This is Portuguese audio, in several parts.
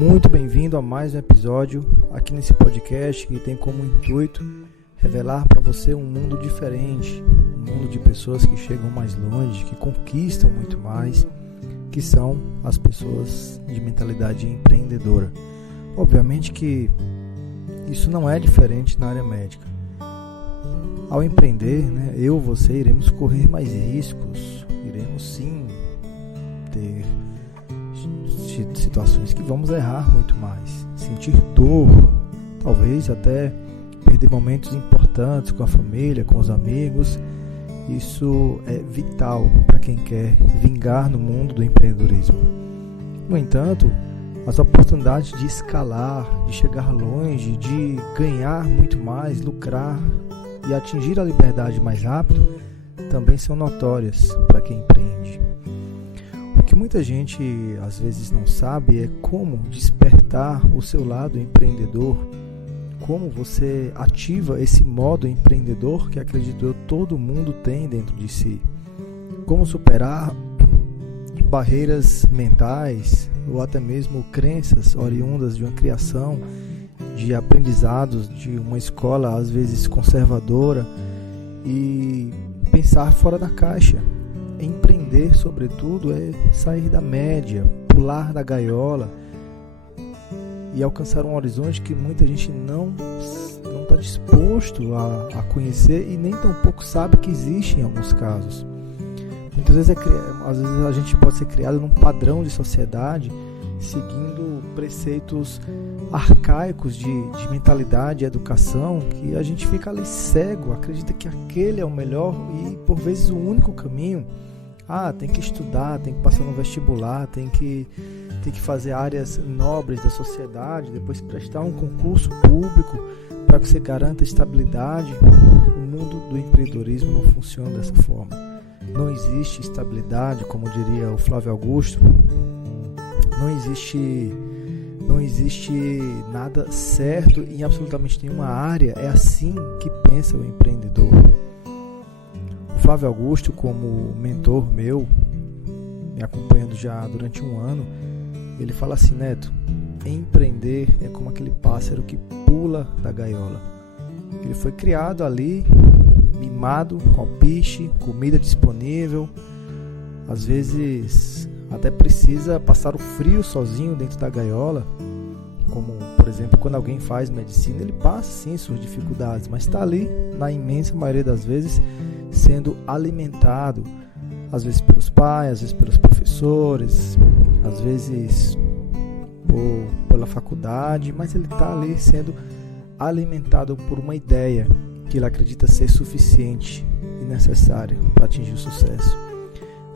muito bem-vindo a mais um episódio aqui nesse podcast que tem como intuito revelar para você um mundo diferente, um mundo de pessoas que chegam mais longe, que conquistam muito mais, que são as pessoas de mentalidade empreendedora. Obviamente que isso não é diferente na área médica. Ao empreender, você iremos correr mais riscos, iremos sim ter situações que vamos errar muito mais, sentir dor, talvez até perder momentos importantes com a família, com os amigos. Isso é vital para quem quer vingar no mundo do empreendedorismo. No entanto, as oportunidades de escalar, de chegar longe, de ganhar muito mais, lucrar e atingir a liberdade mais rápido também são notórias para quem empreende. O que muita gente às vezes não sabe é como despertar o seu lado empreendedor, como você ativa esse modo empreendedor que acredito eu todo mundo tem dentro de si, como superar barreiras mentais ou até mesmo crenças oriundas de uma criação, de aprendizados de uma escola às vezes conservadora e pensar fora da caixa. Empreender, sobretudo, é sair da média, pular da gaiola e alcançar um horizonte que muita gente não está disposto a conhecer e nem tampouco sabe que existe em alguns casos. Muitas vezes, às vezes a gente pode ser criado num padrão de sociedade, seguindo preceitos arcaicos de mentalidade e educação, que a gente fica ali cego, acredita que aquele é o melhor e por vezes o único caminho. Tem que estudar, tem que passar no vestibular, tem que fazer áreas nobres da sociedade, depois prestar um concurso público para que você garanta estabilidade. O mundo do empreendedorismo não funciona dessa forma. Não existe estabilidade, como diria o Flávio Augusto. Não existe nada certo em absolutamente nenhuma área. É assim que pensa o empreendedor. Flávio Augusto, como mentor meu, me acompanhando já durante um ano, ele fala assim: Neto, empreender é como aquele pássaro que pula da gaiola. Ele foi criado ali, mimado, com alpiche, comida disponível, às vezes até precisa passar o frio sozinho dentro da gaiola, como por exemplo quando alguém faz medicina, ele passa sim suas dificuldades, mas está ali, na imensa maioria das vezes, sendo alimentado, às vezes pelos pais, às vezes pelos professores, às vezes pela faculdade, mas ele está ali sendo alimentado por uma ideia que ele acredita ser suficiente e necessária para atingir o sucesso.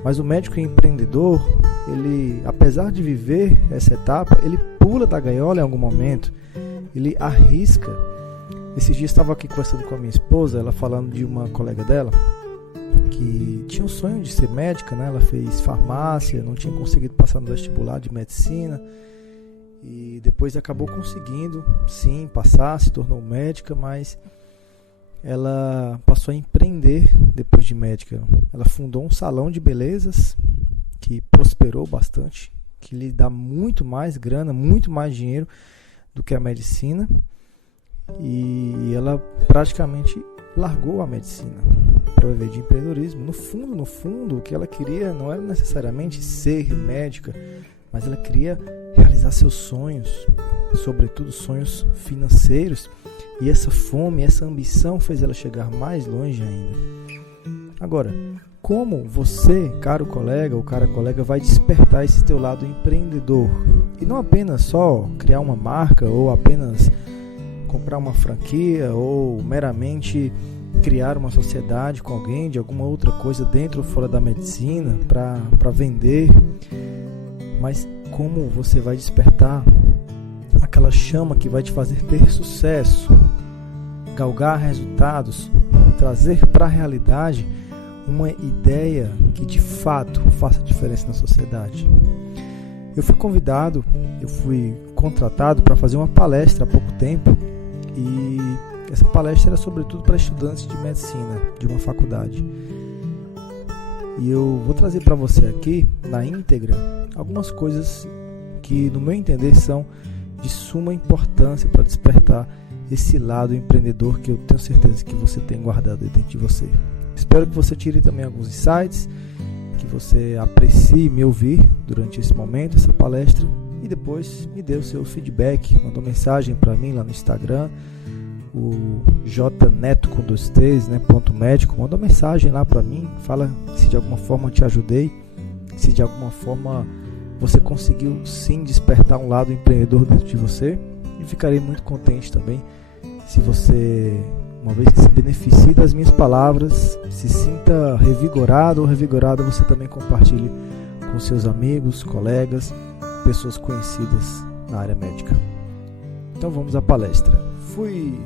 Mas o médico empreendedor, ele, apesar de viver essa etapa, ele pula da gaiola em algum momento, ele arrisca. Esses dias estava aqui conversando com a minha esposa, ela falando de uma colega dela que tinha o sonho de ser médica, Ela fez farmácia, não tinha conseguido passar no vestibular de medicina e depois acabou conseguindo, sim, passar, se tornou médica, mas ela passou a empreender depois de médica. Ela fundou um salão de belezas que prosperou bastante, que lhe dá muito mais grana, muito mais dinheiro do que a medicina. E ela praticamente largou a medicina para viver de empreendedorismo. No fundo, o que ela queria não era necessariamente ser médica, mas ela queria realizar seus sonhos, sobretudo sonhos financeiros. E essa fome, essa ambição fez ela chegar mais longe ainda. Agora, como você, caro colega ou cara colega, vai despertar esse teu lado empreendedor? E não apenas só criar uma marca ou apenas comprar uma franquia ou meramente criar uma sociedade com alguém de alguma outra coisa dentro ou fora da medicina para vender, mas como você vai despertar aquela chama que vai te fazer ter sucesso, galgar resultados, trazer para a realidade uma ideia que de fato faça diferença na sociedade. Eu fui contratado para fazer uma palestra há pouco tempo. E essa palestra era sobretudo para estudantes de medicina de uma faculdade. E eu vou trazer para você aqui, na íntegra, algumas coisas que, no meu entender, são de suma importância para despertar esse lado empreendedor que eu tenho certeza que você tem guardado dentro de você. Espero que você tire também alguns insights, que você aprecie me ouvir durante esse momento, essa palestra, e depois me dê o seu feedback, mandou mensagem para mim lá no Instagram, o jneto com 2 T's, né, .médico, manda mensagem lá para mim, fala se de alguma forma te ajudei, se de alguma forma você conseguiu sim despertar um lado empreendedor dentro de você, e ficarei muito contente também se você, uma vez que se beneficie das minhas palavras, se sinta revigorado ou revigorada, você também compartilhe com seus amigos, colegas, pessoas conhecidas na área médica. Então vamos à palestra. Fui!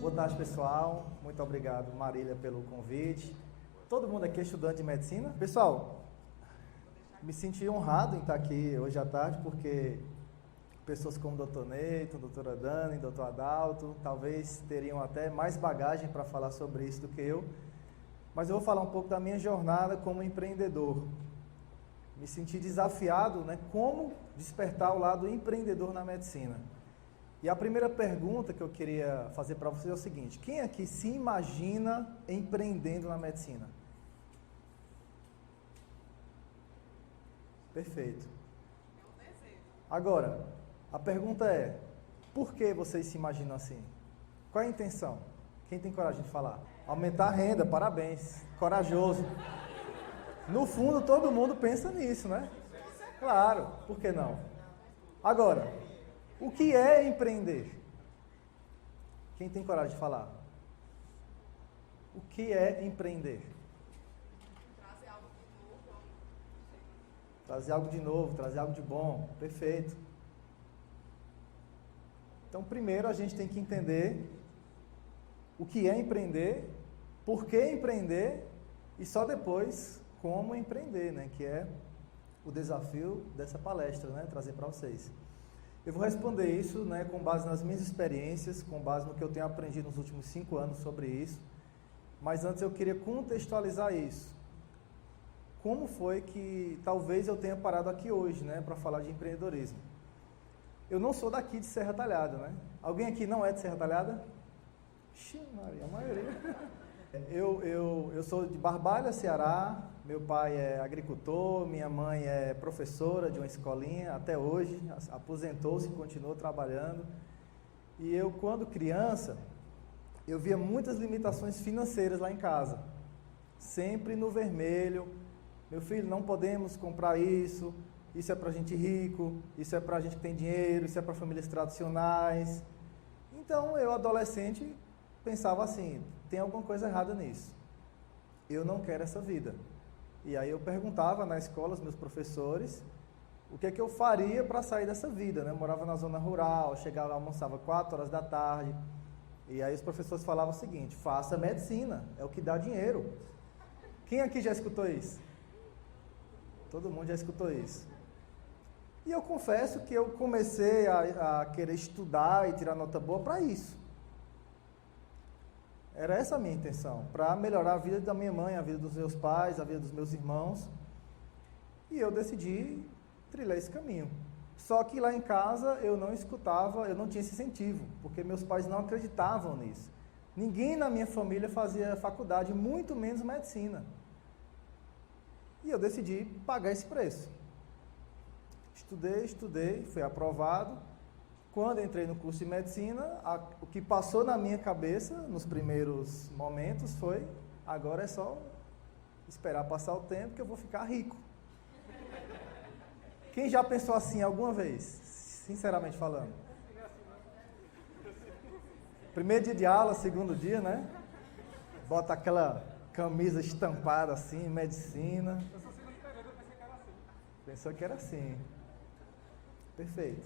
Boa tarde, pessoal. Muito obrigado, Marília, pelo convite. Todo mundo aqui é estudante de medicina? Pessoal, me senti honrado em estar aqui hoje à tarde, porque pessoas como o Dr. Neito, doutora Dani, Dr. Adalto, talvez teriam até mais bagagem para falar sobre isso do que eu. Mas eu vou falar um pouco da minha jornada como empreendedor. Me senti desafiado, né, como despertar o lado empreendedor na medicina. E a primeira pergunta que eu queria fazer para vocês é o seguinte: quem aqui se imagina empreendendo na medicina? Perfeito. Agora, a pergunta é, por que vocês se imaginam assim? Qual é a intenção? Quem tem coragem de falar? Aumentar a renda, parabéns, corajoso. No fundo, todo mundo pensa nisso, né? Claro, por que não? Agora, o que é empreender? Quem tem coragem de falar? O que é empreender? Trazer algo de novo, trazer algo de bom. Perfeito. Então, primeiro a gente tem que entender o que é empreender, por que empreender e só depois como empreender, né? Que é o desafio dessa palestra, né? Trazer para vocês. Eu vou responder isso, né, com base nas minhas experiências, com base no que eu tenho aprendido nos últimos 5 anos sobre isso. Mas antes eu queria contextualizar isso. Como foi que talvez eu tenha parado aqui hoje, né, para falar de empreendedorismo? Eu não sou daqui de Serra Talhada, né? Alguém aqui não é de Serra Talhada? Ixi, Maria, a maioria. Eu sou de Barbalha, Ceará. Meu pai é agricultor, minha mãe é professora de uma escolinha até hoje, aposentou-se e continuou trabalhando. E eu, quando criança, eu via muitas limitações financeiras lá em casa. Sempre no vermelho. Meu filho, não podemos comprar isso, isso é para gente rico, isso é para gente que tem dinheiro, isso é para famílias tradicionais. Então, eu, adolescente, pensava assim, tem alguma coisa errada nisso. Eu não quero essa vida. E aí eu perguntava na escola aos meus professores o que é que eu faria para sair dessa vida, né? Eu morava na zona rural, chegava, almoçava 4 horas da tarde, e aí os professores falavam o seguinte: faça medicina, é o que dá dinheiro. Quem aqui já escutou isso? Todo mundo já escutou isso. E eu confesso que eu comecei a querer estudar e tirar nota boa para isso. Era essa a minha intenção, para melhorar a vida da minha mãe, a vida dos meus pais, a vida dos meus irmãos. E eu decidi trilhar esse caminho. Só que lá em casa eu não escutava, eu não tinha esse incentivo, porque meus pais não acreditavam nisso. Ninguém na minha família fazia faculdade, muito menos medicina. E eu decidi pagar esse preço. Estudei, fui aprovado. Quando entrei no curso de medicina, o que passou na minha cabeça, nos primeiros momentos, foi Agora é só esperar passar o tempo que eu vou ficar rico. Quem já pensou assim alguma vez? Sinceramente falando. Primeiro dia de aula, segundo dia, né? Bota aquela camisa estampada assim, medicina. Pensou que era assim. Perfeito.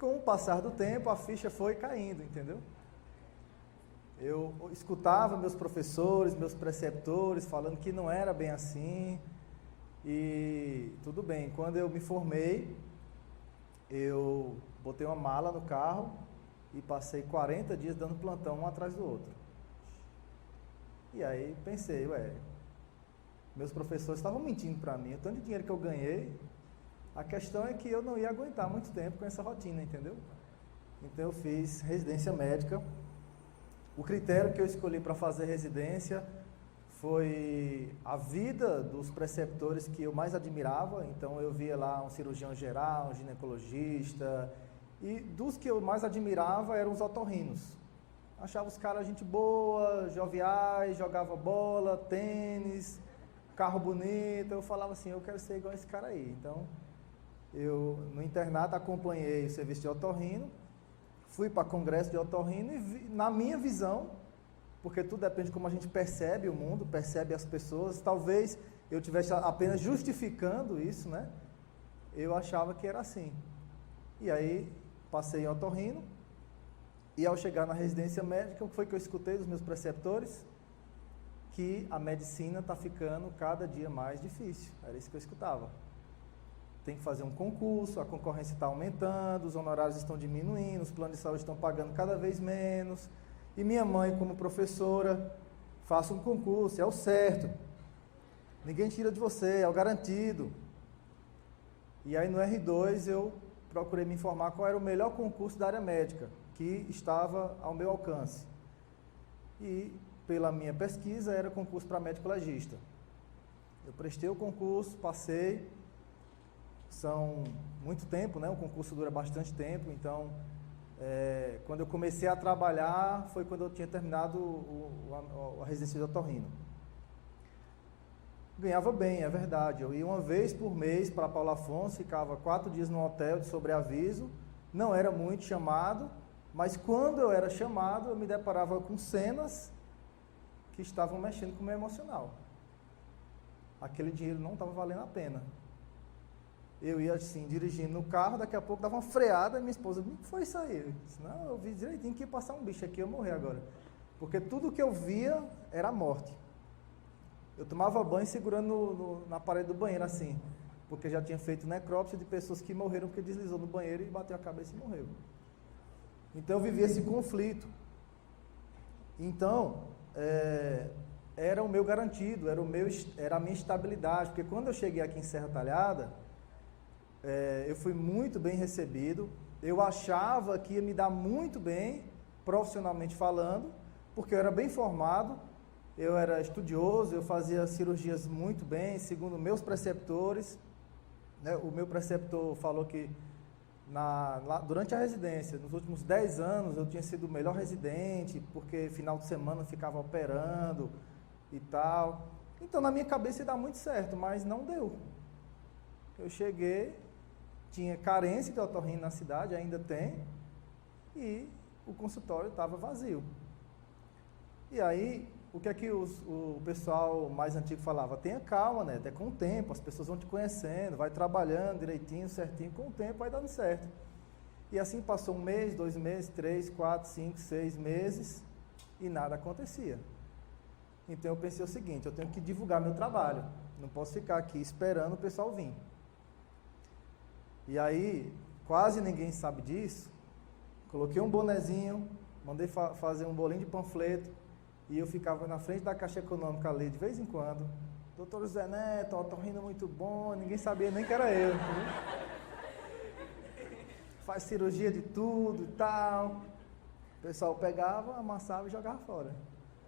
Com o passar do tempo, a ficha foi caindo, entendeu? Eu escutava meus professores, meus preceptores falando que não era bem assim. E tudo bem, quando eu me formei, eu botei uma mala no carro e passei 40 dias dando plantão um atrás do outro. E aí pensei, meus professores estavam mentindo para mim, o tanto de dinheiro que eu ganhei, a questão é que eu não ia aguentar muito tempo com essa rotina, entendeu? Então eu fiz residência médica. O critério que eu escolhi para fazer residência foi a vida dos preceptores que eu mais admirava. Então eu via lá um cirurgião geral, um ginecologista, e dos que eu mais admirava eram os otorrinos. Achava os caras gente boa, joviais, jogava bola, tênis, carro bonito. Eu falava assim, eu quero ser igual a esse cara aí. Então eu no internato acompanhei o serviço de otorrino, fui para congresso de otorrino e na minha visão, porque tudo depende de como a gente percebe o mundo, percebe as pessoas, talvez eu estivesse apenas justificando isso, né? Eu achava que era assim. E aí passei em otorrino, e ao chegar na residência médica, o que foi que eu escutei dos meus preceptores? Que a medicina está ficando cada dia mais difícil. Era isso que eu escutava. Tem que fazer um concurso, a concorrência está aumentando, os honorários estão diminuindo, os planos de saúde estão pagando cada vez menos. E minha mãe, como professora, faça um concurso, é o certo. Ninguém tira de você, é o garantido. E aí no R2 eu procurei me informar qual era o melhor concurso da área médica, que estava ao meu alcance. E pela minha pesquisa era concurso para médico legista. Eu prestei o concurso, passei. São muito tempo, né? O concurso dura bastante tempo, então quando eu comecei a trabalhar foi quando eu tinha terminado a residência de otorrino. Ganhava bem, é verdade. Eu ia uma vez por mês para Paulo Afonso, ficava 4 dias no hotel de sobreaviso, não era muito chamado, mas quando eu era chamado eu me deparava com cenas que estavam mexendo com o meu emocional. Aquele dinheiro não estava valendo a pena. Eu ia assim, dirigindo no carro, daqui a pouco dava uma freada, e minha esposa, o que foi isso aí? Eu disse, não, eu vi direitinho que ia passar um bicho aqui, eu ia morrer agora. Porque tudo que eu via era a morte. Eu tomava banho segurando na parede do banheiro assim, porque já tinha feito necrópsia de pessoas que morreram porque deslizou no banheiro e bateu a cabeça e morreu. Então eu vivia esse conflito. Então, era o meu garantido, era a minha estabilidade, porque quando eu cheguei aqui em Serra Talhada, eu fui muito bem recebido, eu achava que ia me dar muito bem, profissionalmente falando, porque eu era bem formado, eu era estudioso, eu fazia cirurgias muito bem, segundo meus preceptores, né? O meu preceptor falou que durante a residência, nos últimos 10 anos, eu tinha sido o melhor residente, porque final de semana eu ficava operando e tal. Então, na minha cabeça ia dar muito certo, mas não deu. Eu cheguei, tinha carência de otorrino na cidade, ainda tem, e o consultório estava vazio. E aí, o que é que o pessoal mais antigo falava? Tenha calma, né? É com o tempo, as pessoas vão te conhecendo, vai trabalhando direitinho, certinho, com o tempo vai dando certo. E assim passou 1 mês, 2 meses, 3, 4, 5, 6 meses, e nada acontecia. Então eu pensei o seguinte, eu tenho que divulgar meu trabalho, não posso ficar aqui esperando o pessoal vir. E aí, quase ninguém sabe disso, coloquei um bonezinho, mandei fazer um bolinho de panfleto, e eu ficava na frente da Caixa Econômica ali, de vez em quando, doutor José Neto, otorrino muito bom, ninguém sabia nem que era eu, entendeu? Faz cirurgia de tudo e tal. O pessoal pegava, amassava e jogava fora.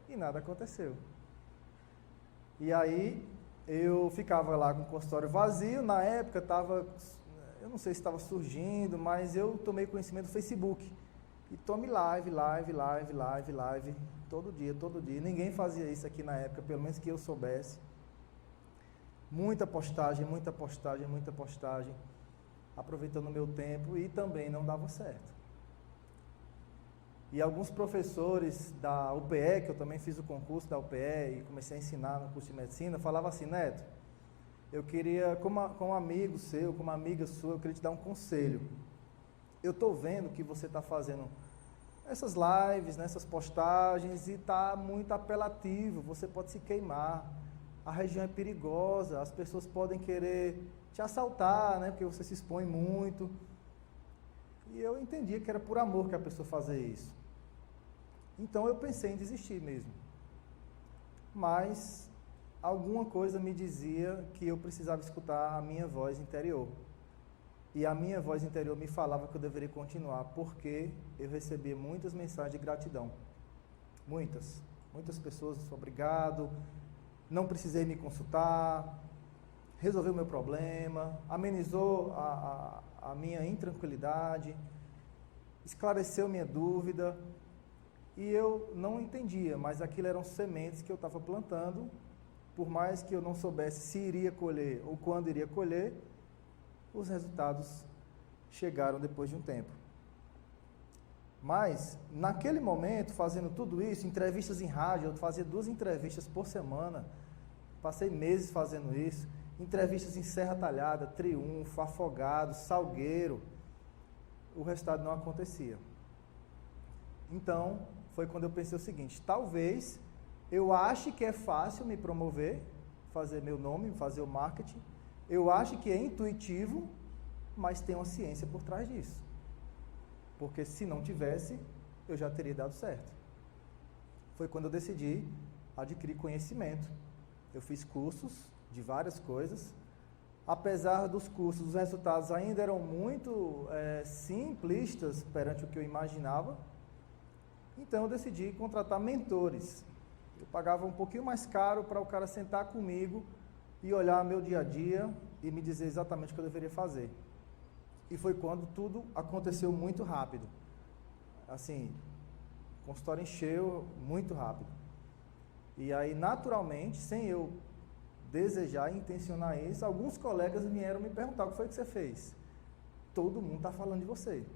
E nada aconteceu. E aí, eu ficava lá com o consultório vazio, na época eu não sei se estava surgindo, mas eu tomei conhecimento do Facebook. E tome live, todo dia. Ninguém fazia isso aqui na época, pelo menos que eu soubesse. Muita postagem, aproveitando o meu tempo, e também não dava certo. E alguns professores da UPE, que eu também fiz o concurso da UPE e comecei a ensinar no curso de medicina, falavam assim: Neto, eu queria, como um amigo seu, como uma amiga sua, eu queria te dar um conselho. Eu estou vendo que você está fazendo essas lives, essas postagens, e está muito apelativo, você pode se queimar, a região é perigosa, as pessoas podem querer te assaltar, porque você se expõe muito. E eu entendia que era por amor que a pessoa fazia isso. Então eu pensei em desistir mesmo. Mas alguma coisa me dizia que eu precisava escutar a minha voz interior. E a minha voz interior me falava que eu deveria continuar, porque eu recebia muitas mensagens de gratidão. Muitas pessoas, obrigado, não precisei me consultar, resolveu o meu problema, amenizou a minha intranquilidade, esclareceu minha dúvida. E eu não entendia, mas aquilo eram sementes que eu estava plantando. Por mais que eu não soubesse se iria colher ou quando iria colher, os resultados chegaram depois de um tempo. Mas, naquele momento, fazendo tudo isso, entrevistas em rádio, eu fazia 2 entrevistas por semana, passei meses fazendo isso, entrevistas em Serra Talhada, Triunfo, Afogados, Salgueiro, o resultado não acontecia. Então, foi quando eu pensei o seguinte: talvez eu ache que é fácil me promover, fazer meu nome, fazer o marketing, eu acho que é intuitivo, mas tem uma ciência por trás disso. Porque se não tivesse, eu já teria dado certo. Foi quando eu decidi adquirir conhecimento. Eu fiz cursos de várias coisas. Apesar dos cursos, os resultados ainda eram muito simplistas perante o que eu imaginava. Então eu decidi contratar mentores. Eu pagava um pouquinho mais caro para o cara sentar comigo e olhar meu dia a dia e me dizer exatamente o que eu deveria fazer. E foi quando tudo aconteceu muito rápido. Assim, o consultório encheu muito rápido. E aí, naturalmente, sem eu desejar e intencionar isso, alguns colegas vieram me perguntar: o que foi que você fez? Todo mundo está falando de você.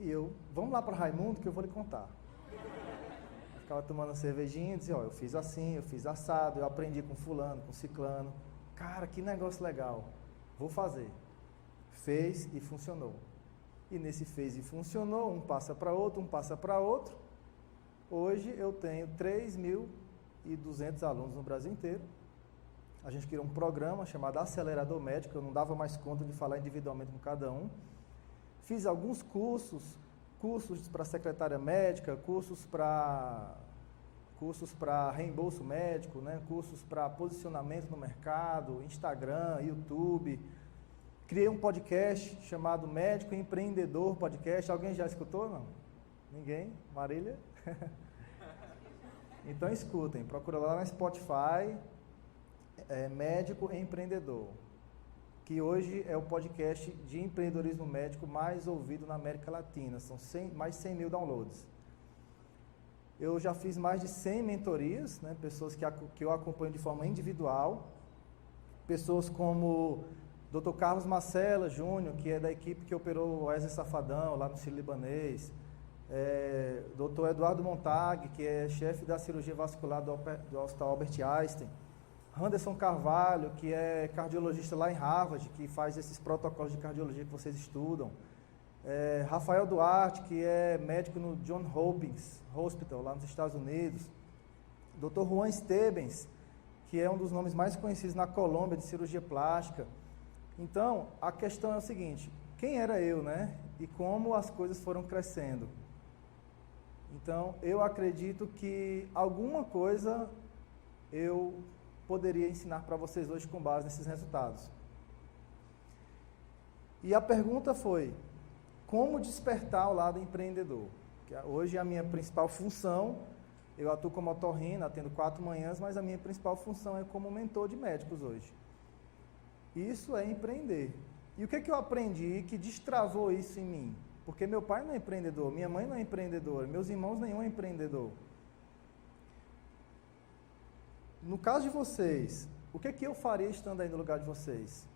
E eu: vamos lá para Raimundo que eu vou lhe contar. Eu ficava tomando uma cervejinha e dizia: eu fiz assim, eu fiz assado, eu aprendi com fulano, com ciclano. Cara, que negócio legal, vou fazer. Fez e funcionou. E nesse fez e funcionou, um passa para outro, Hoje eu tenho 3.200 alunos no Brasil inteiro. A gente criou um programa chamado Acelerador Médico, eu não dava mais conta de falar individualmente com cada um. Fiz alguns cursos para secretária médica, cursos para reembolso médico, cursos para posicionamento no mercado, Instagram, YouTube. Criei um podcast chamado Médico Empreendedor Podcast. Alguém já escutou, não? Ninguém? Marília? Então escutem, procura lá no Spotify, Médico Empreendedor, que hoje é o podcast de empreendedorismo médico mais ouvido na América Latina. São mais de 100 mil downloads. Eu já fiz mais de 100 mentorias, pessoas que eu acompanho de forma individual, pessoas como Dr. Carlos Marcela Júnior, que é da equipe que operou o Wesley Safadão lá no Sírio-Libanês, Dr. Eduardo Montag, que é chefe da cirurgia vascular do Hospital Albert Einstein, Anderson Carvalho, que é cardiologista lá em Harvard, que faz esses protocolos de cardiologia que vocês estudam, Rafael Duarte, que é médico no John Hopkins Hospital, lá nos Estados Unidos, Dr. Juan Stebens, que é um dos nomes mais conhecidos na Colômbia de cirurgia plástica. Então, a questão é o seguinte: quem era eu, e como as coisas foram crescendo? Então, eu acredito que alguma coisa eu poderia ensinar para vocês hoje com base nesses resultados. E a pergunta foi: como despertar o lado empreendedor? Que hoje é a minha principal função. Eu atuo como otorrino, atendo 4 manhãs, mas a minha principal função é como mentor de médicos hoje. Isso é empreender. E o que eu aprendi que destravou isso em mim? Porque meu pai não é empreendedor, minha mãe não é empreendedora, meus irmãos nenhum é empreendedor. No caso de vocês, o que é que eu faria estando aí no lugar de vocês?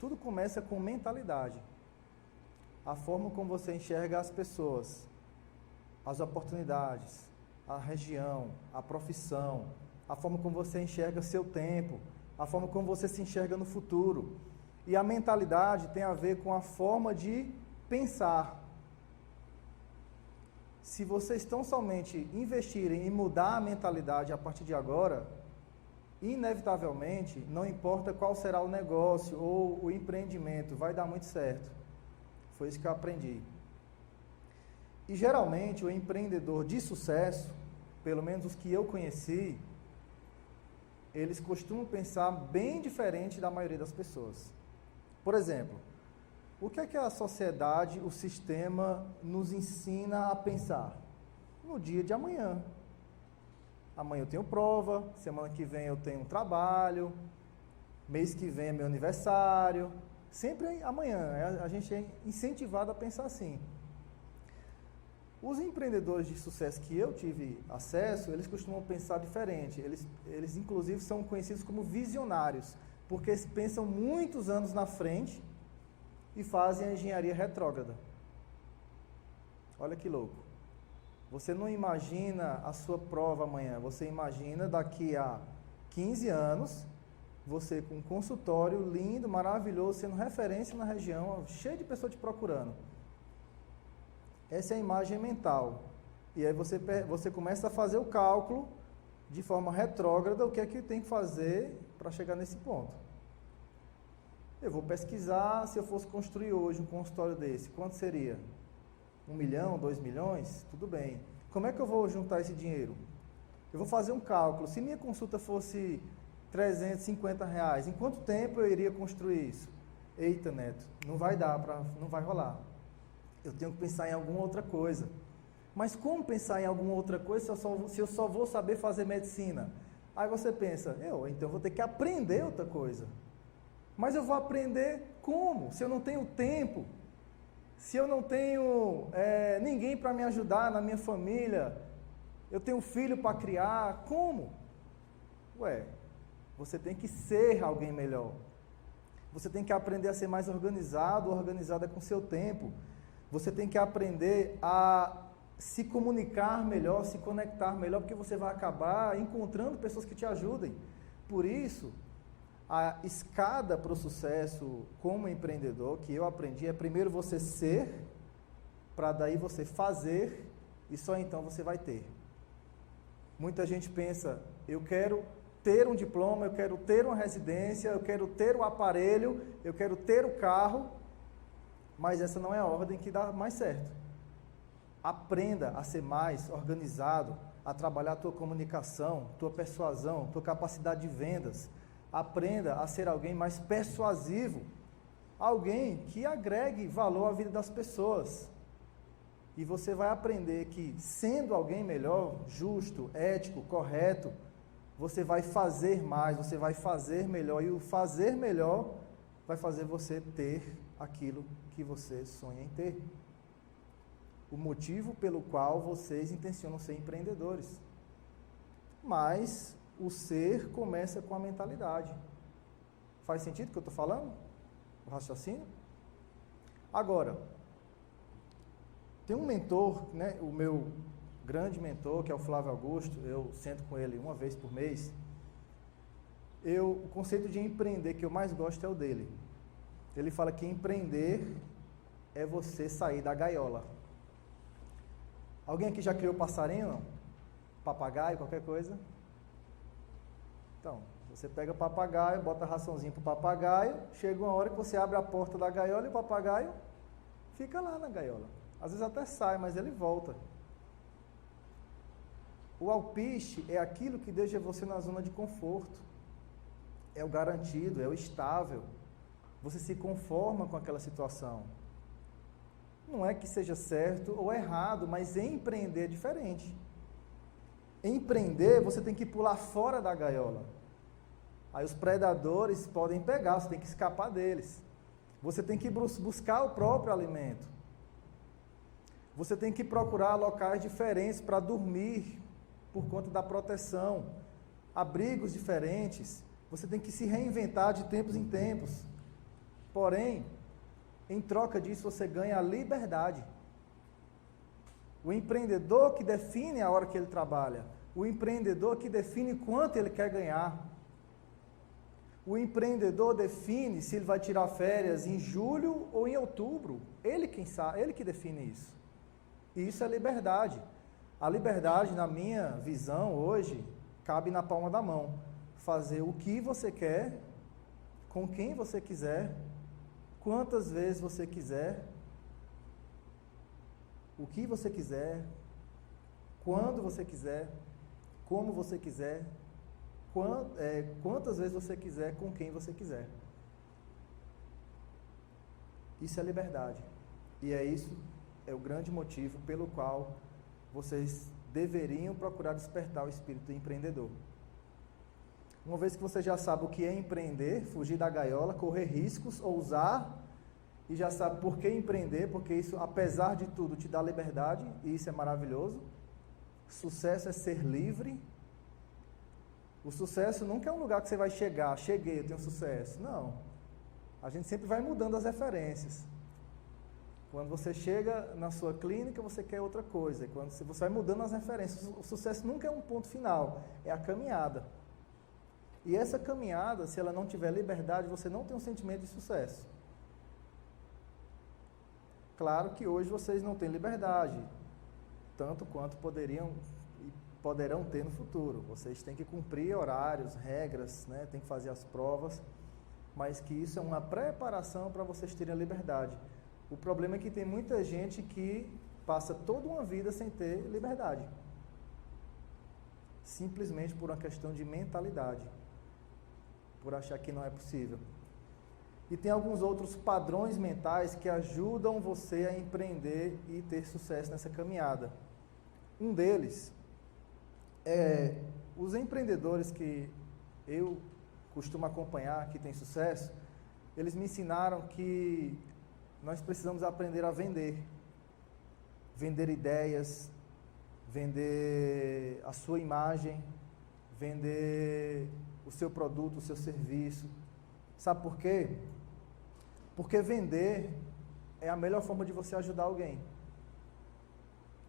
Tudo começa com mentalidade. A forma como você enxerga as pessoas, as oportunidades, a região, a profissão, a forma como você enxerga seu tempo, a forma como você se enxerga no futuro. E a mentalidade tem a ver com a forma de pensar. Se vocês estão somente investirem em mudar a mentalidade a partir de agora, inevitavelmente, não importa qual será o negócio ou o empreendimento, vai dar muito certo. Foi isso que eu aprendi. E geralmente o empreendedor de sucesso, pelo menos os que eu conheci, eles costumam pensar bem diferente da maioria das pessoas. Por exemplo, o que é que a sociedade, o sistema nos ensina a pensar? No dia de amanhã. Amanhã eu tenho prova, semana que vem eu tenho um trabalho, mês que vem é meu aniversário. Sempre amanhã, a gente é incentivado a pensar assim. Os empreendedores de sucesso que eu tive acesso, eles costumam pensar diferente. Eles inclusive são conhecidos como visionários, porque eles pensam muitos anos na frente e fazem a engenharia retrógrada. Olha que louco. Você não imagina a sua prova amanhã, você imagina daqui a 15 anos, você com um consultório lindo, maravilhoso, sendo referência na região, cheio de pessoas te procurando. Essa é a imagem mental. E aí você começa a fazer o cálculo de forma retrógrada, o que é que tem que fazer para chegar nesse ponto. Eu vou pesquisar, se eu fosse construir hoje um consultório desse, quanto seria? 1 milhão, 2 milhões? Tudo bem. Como é que eu vou juntar esse dinheiro? Eu vou fazer um cálculo. Se minha consulta fosse R$350, em quanto tempo eu iria construir isso? Eita, Neto, não vai rolar. Eu tenho que pensar em alguma outra coisa. Mas como pensar em alguma outra coisa se eu só vou saber fazer medicina? Aí você pensa, então vou ter que aprender outra coisa. Mas eu vou aprender como? Se eu não tenho tempo, se eu não tenho ninguém para me ajudar na minha família, eu tenho um filho para criar, como? Você tem que ser alguém melhor. Você tem que aprender a ser mais organizado, organizada com o seu tempo. Você tem que aprender a se comunicar melhor, se conectar melhor, porque você vai acabar encontrando pessoas que te ajudem. Por isso, a escada para o sucesso como empreendedor, que eu aprendi, é primeiro você ser, para daí você fazer, e só então você vai ter. Muita gente pensa, eu quero ter um diploma, eu quero ter uma residência, eu quero ter o aparelho, eu quero ter o carro, mas essa não é a ordem que dá mais certo. Aprenda a ser mais organizado, a trabalhar a tua comunicação, tua persuasão, tua capacidade de vendas. Aprenda a ser alguém mais persuasivo, alguém que agregue valor à vida das pessoas. E você vai aprender que, sendo alguém melhor, justo, ético, correto, você vai fazer mais, você vai fazer melhor, e o fazer melhor vai fazer você ter aquilo que você sonha em ter. O motivo pelo qual vocês intencionam ser empreendedores. Mas o ser começa com a mentalidade. Faz sentido o que eu estou falando? O raciocínio? Agora, tem um mentor, né, o meu grande mentor, que é o Flávio Augusto, eu sento com ele uma vez por mês. O conceito de empreender que eu mais gosto é o dele. Ele fala que empreender é você sair da gaiola. Alguém aqui já criou passarinho, não? Papagaio, qualquer coisa? Então, você pega o papagaio, bota a raçãozinha pro papagaio, chega uma hora que você abre a porta da gaiola e o papagaio fica lá na gaiola. Às vezes até sai, mas ele volta. O alpiste é aquilo que deixa você na zona de conforto. É o garantido, é o estável. Você se conforma com aquela situação. Não é que seja certo ou errado, mas empreender é diferente. Empreender, você tem que pular fora da gaiola. Aí os predadores podem pegar, você tem que escapar deles. Você tem que buscar o próprio alimento. Você tem que procurar locais diferentes para dormir por conta da proteção, abrigos diferentes. Você tem que se reinventar de tempos em tempos. Porém, em troca disso, você ganha a liberdade. O empreendedor que define a hora que ele trabalha, o empreendedor que define quanto ele quer ganhar. O empreendedor define se ele vai tirar férias em julho ou em outubro. Ele quem sabe, ele que define isso. E isso é liberdade. A liberdade, na minha visão hoje, cabe na palma da mão. Fazer o que você quer, com quem você quiser, quantas vezes você quiser, o que você quiser, quando você quiser, como você quiser, quantas vezes você quiser, com quem você quiser. Isso é liberdade. E é o grande motivo pelo qual vocês deveriam procurar despertar o espírito empreendedor. Uma vez que você já sabe o que é empreender, fugir da gaiola, correr riscos, ousar, e já sabe por que empreender, porque isso, apesar de tudo, te dá liberdade, e isso é maravilhoso. Sucesso é ser livre. O sucesso nunca é um lugar que você vai chegar, cheguei, eu tenho sucesso. Não. A gente sempre vai mudando as referências. Quando você chega na sua clínica, você quer outra coisa. Quando você vai mudando as referências. O sucesso nunca é um ponto final, é a caminhada. E essa caminhada, se ela não tiver liberdade, você não tem um sentimento de sucesso. Claro que hoje vocês não têm liberdade, tanto quanto poderiam e poderão ter no futuro. Vocês têm que cumprir horários, regras, né? Tem que fazer as provas, mas que isso é uma preparação para vocês terem a liberdade. O problema é que tem muita gente que passa toda uma vida sem ter liberdade, simplesmente por uma questão de mentalidade, por achar que não é possível. E tem alguns outros padrões mentais que ajudam você a empreender e ter sucesso nessa caminhada. Um deles é os empreendedores que eu costumo acompanhar, que têm sucesso, eles me ensinaram que nós precisamos aprender a vender. Vender ideias, vender a sua imagem, vender o seu produto, o seu serviço. Sabe por quê? Porque vender é a melhor forma de você ajudar alguém.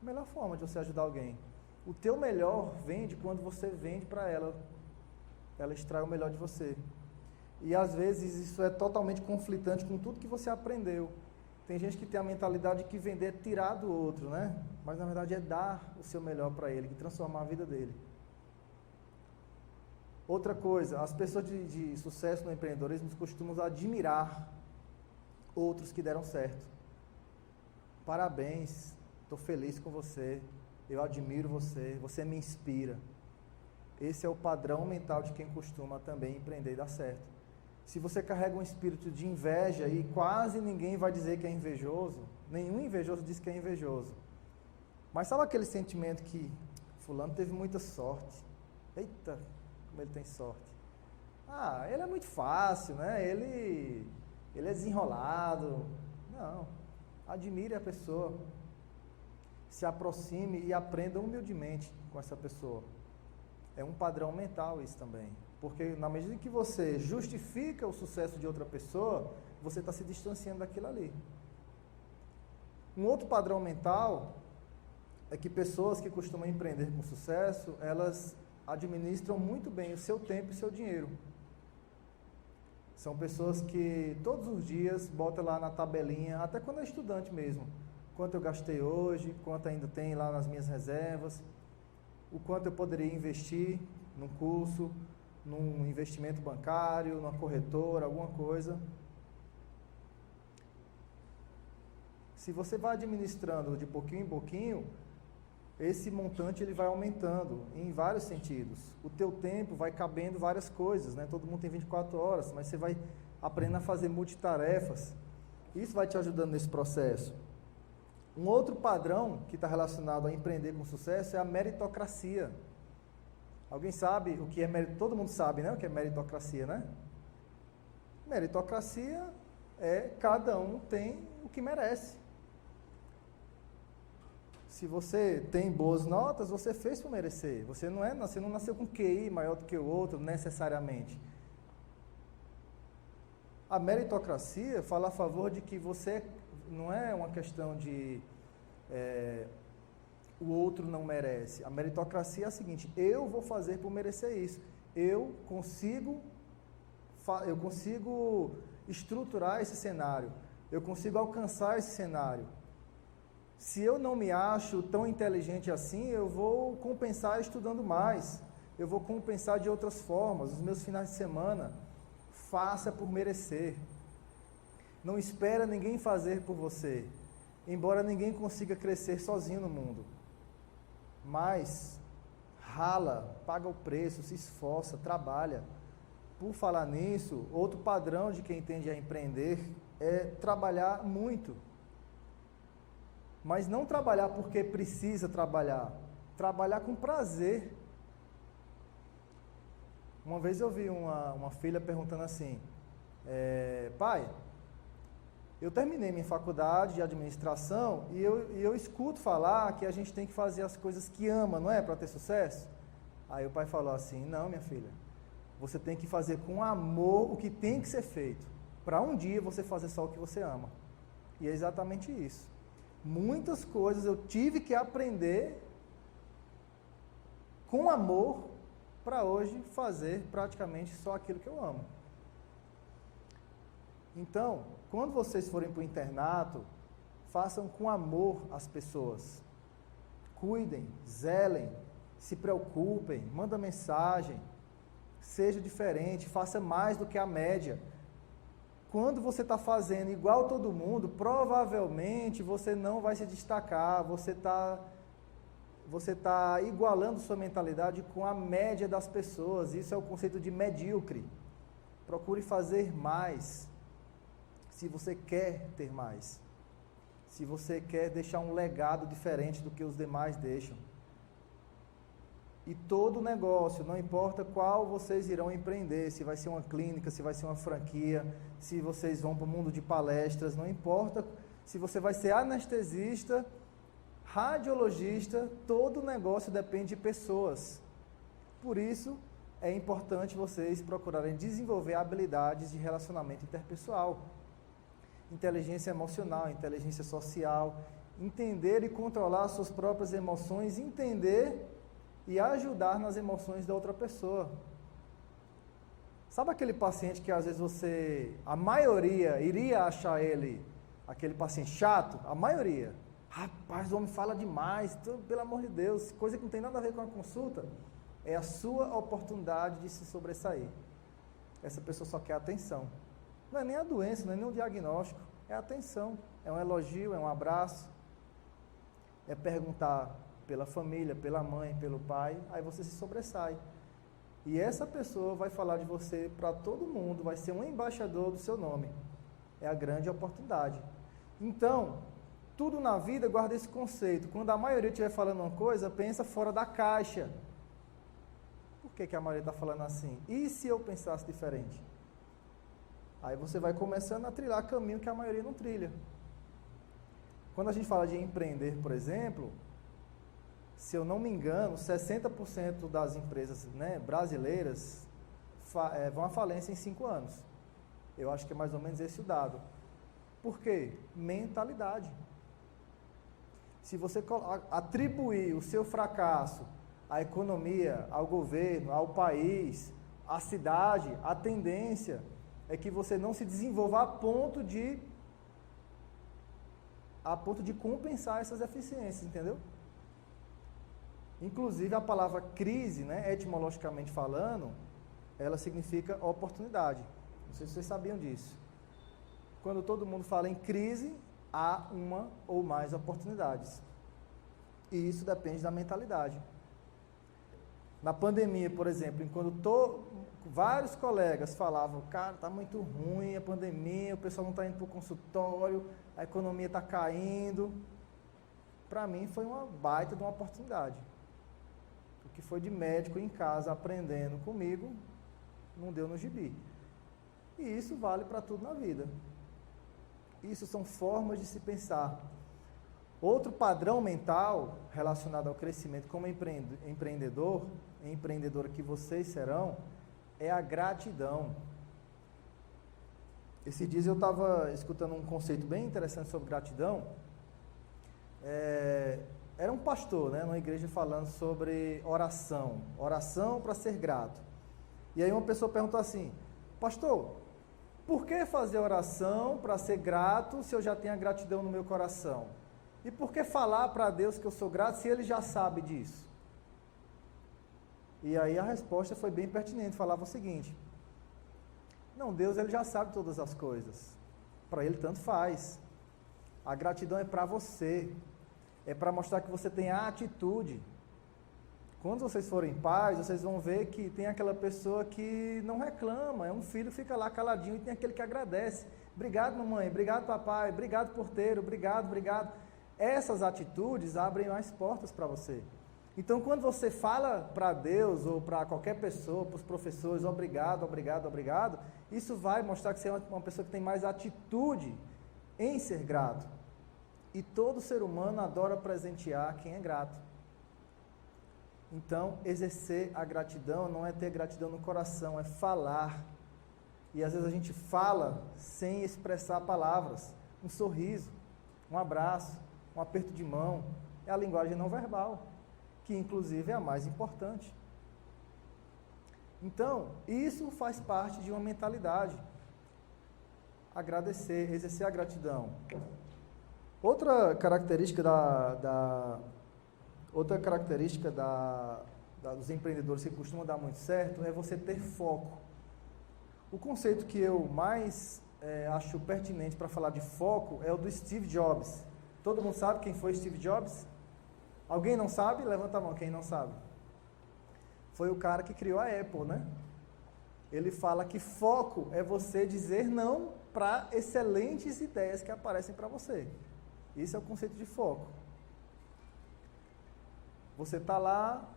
A melhor forma de você ajudar alguém. O teu melhor vende quando você vende para ela. Ela extrai o melhor de você. E às vezes isso é totalmente conflitante com tudo que você aprendeu. Tem gente que tem a mentalidade de que vender é tirar do outro, né? Mas na verdade é dar o seu melhor para ele, que transformar a vida dele. Outra coisa, as pessoas de sucesso no empreendedorismo costumam admirar outros que deram certo. Parabéns, estou feliz com você, eu admiro você, você me inspira. Esse é o padrão mental de quem costuma também empreender e dar certo. Se você carrega um espírito de inveja, e quase ninguém vai dizer que é invejoso, nenhum invejoso diz que é invejoso. Mas sabe aquele sentimento que fulano teve muita sorte? Eita, como ele tem sorte. Ah, ele é muito fácil, né? Ele é desenrolado. Não, admire a pessoa. Se aproxime e aprenda humildemente com essa pessoa. É um padrão mental isso também. Porque na medida em que você justifica o sucesso de outra pessoa, você está se distanciando daquilo ali. Um outro padrão mental é que pessoas que costumam empreender com sucesso, elas administram muito bem o seu tempo e o seu dinheiro. São pessoas que todos os dias botam lá na tabelinha, até quando é estudante mesmo, quanto eu gastei hoje, quanto ainda tem lá nas minhas reservas, o quanto eu poderia investir num curso, num investimento bancário, numa corretora, alguma coisa. Se você vai administrando de pouquinho em pouquinho, esse montante ele vai aumentando em vários sentidos. O teu tempo vai cabendo várias coisas, né? Todo mundo tem 24 horas, mas você vai aprendendo a fazer multitarefas. Isso vai te ajudando nesse processo. Um outro padrão que está relacionado a empreender com sucesso é a meritocracia. Alguém sabe o que é meritocracia? Todo mundo sabe, né? O que é meritocracia, né? Meritocracia é cada um tem o que merece. Se você tem boas notas, você fez por merecer. Você não nasceu com QI maior do que o outro, necessariamente. A meritocracia fala a favor de que você não é uma questão de o outro não merece. A meritocracia é a seguinte: eu vou fazer por merecer isso. Eu consigo estruturar esse cenário. Eu consigo alcançar esse cenário. Se eu não me acho tão inteligente assim, eu vou compensar estudando mais. Eu vou compensar de outras formas. Os meus finais de semana, faça por merecer. Não espera ninguém fazer por você, embora ninguém consiga crescer sozinho no mundo. Mas rala, paga o preço, se esforça, trabalha. Por falar nisso, outro padrão de quem tende a empreender é trabalhar muito. Mas não trabalhar porque precisa trabalhar com prazer. Uma vez eu vi uma filha perguntando assim, pai, eu terminei minha faculdade de administração e eu escuto falar que a gente tem que fazer as coisas que ama, não é? Para ter sucesso. Aí o pai falou assim, não, minha filha, você tem que fazer com amor o que tem que ser feito, para um dia você fazer só o que você ama. E é exatamente isso. Muitas coisas eu tive que aprender com amor para hoje fazer praticamente só aquilo que eu amo. Então, quando vocês forem para o internato, façam com amor as pessoas. Cuidem, zelem, se preocupem, mandem mensagem, seja diferente, faça mais do que a média. Quando você está fazendo igual todo mundo, provavelmente você não vai se destacar, você está igualando sua mentalidade com a média das pessoas. Isso é o conceito de medíocre. Procure fazer mais, se você quer ter mais. Se você quer deixar um legado diferente do que os demais deixam. E todo negócio, não importa qual vocês irão empreender, se vai ser uma clínica, se vai ser uma franquia, se vocês vão para o mundo de palestras, não importa se você vai ser anestesista, radiologista, todo negócio depende de pessoas. Por isso, é importante vocês procurarem desenvolver habilidades de relacionamento interpessoal, inteligência emocional, inteligência social, entender e controlar suas próprias emoções, entender e ajudar nas emoções da outra pessoa. Sabe aquele paciente que às vezes a maioria iria achar ele, aquele paciente chato? A maioria. Rapaz, o homem fala demais, pelo amor de Deus, coisa que não tem nada a ver com a consulta. É a sua oportunidade de se sobressair. Essa pessoa só quer atenção. Não é nem a doença, não é nem o diagnóstico, é a atenção. É um elogio, é um abraço, é perguntar pela família, pela mãe, pelo pai, aí você se sobressai. E essa pessoa vai falar de você para todo mundo, vai ser um embaixador do seu nome. É a grande oportunidade. Então, tudo na vida guarda esse conceito. Quando a maioria estiver falando uma coisa, pensa fora da caixa. Por que a maioria está falando assim? E se eu pensasse diferente? Aí você vai começando a trilhar caminho que a maioria não trilha. Quando a gente fala de empreender, por exemplo, se eu não me engano, 60% das empresas, brasileiras vão à falência em 5 anos. Eu acho que é mais ou menos esse o dado. Por quê? Mentalidade. Se você atribuir o seu fracasso à economia, ao governo, ao país, à cidade, a tendência é que você não se desenvolva a ponto de compensar essas eficiências, entendeu? Inclusive a palavra crise, etimologicamente falando, ela significa oportunidade. Não sei se vocês sabiam disso. Quando todo mundo fala em crise, há uma ou mais oportunidades. E isso depende da mentalidade. Na pandemia, por exemplo, enquanto vários colegas falavam, cara, está muito ruim a pandemia, o pessoal não está indo para o consultório, a economia está caindo. Para mim foi uma baita de uma oportunidade. O que foi de médico em casa aprendendo comigo, não deu no gibi. E isso vale para tudo na vida. Isso são formas de se pensar. Outro padrão mental relacionado ao crescimento como empreendedor, empreendedora que vocês serão, é a gratidão. Esses dias eu estava escutando um conceito bem interessante sobre gratidão. Era um pastor, né, numa igreja falando sobre oração para ser grato. E aí uma pessoa perguntou assim: pastor, por que fazer oração para ser grato se eu já tenho a gratidão no meu coração? E por que falar para Deus que eu sou grato se Ele já sabe disso? E aí a resposta foi bem pertinente, falava o seguinte: não, Deus Ele já sabe todas as coisas, para Ele tanto faz. A gratidão é para você, é para mostrar que você tem a atitude. Quando vocês forem pais, vocês vão ver que tem aquela pessoa que não reclama, é um filho que fica lá caladinho, e tem aquele que agradece. Obrigado, mamãe, obrigado, papai, obrigado, porteiro, obrigado, obrigado. Essas atitudes abrem mais portas para você. Então, quando você fala para Deus ou para qualquer pessoa, para os professores, obrigado, obrigado, obrigado, isso vai mostrar que você é uma pessoa que tem mais atitude em ser grato. E todo ser humano adora presentear quem é grato. Então, exercer a gratidão não é ter gratidão no coração, é falar. E às vezes a gente fala sem expressar palavras. Um sorriso, um abraço, um aperto de mão, é a linguagem não verbal, que inclusive é a mais importante. Então, isso faz parte de uma mentalidade. Agradecer, exercer a gratidão. Outra característica dos empreendedores que costumam dar muito certo é você ter foco. O conceito que eu mais acho pertinente para falar de foco é o do Steve Jobs. Todo mundo sabe quem foi Steve Jobs? Alguém não sabe? Levanta a mão, quem não sabe. Foi o cara que criou a Apple, né? Ele fala que foco é você dizer não para excelentes ideias que aparecem para você. Isso é o conceito de foco. Você está lá,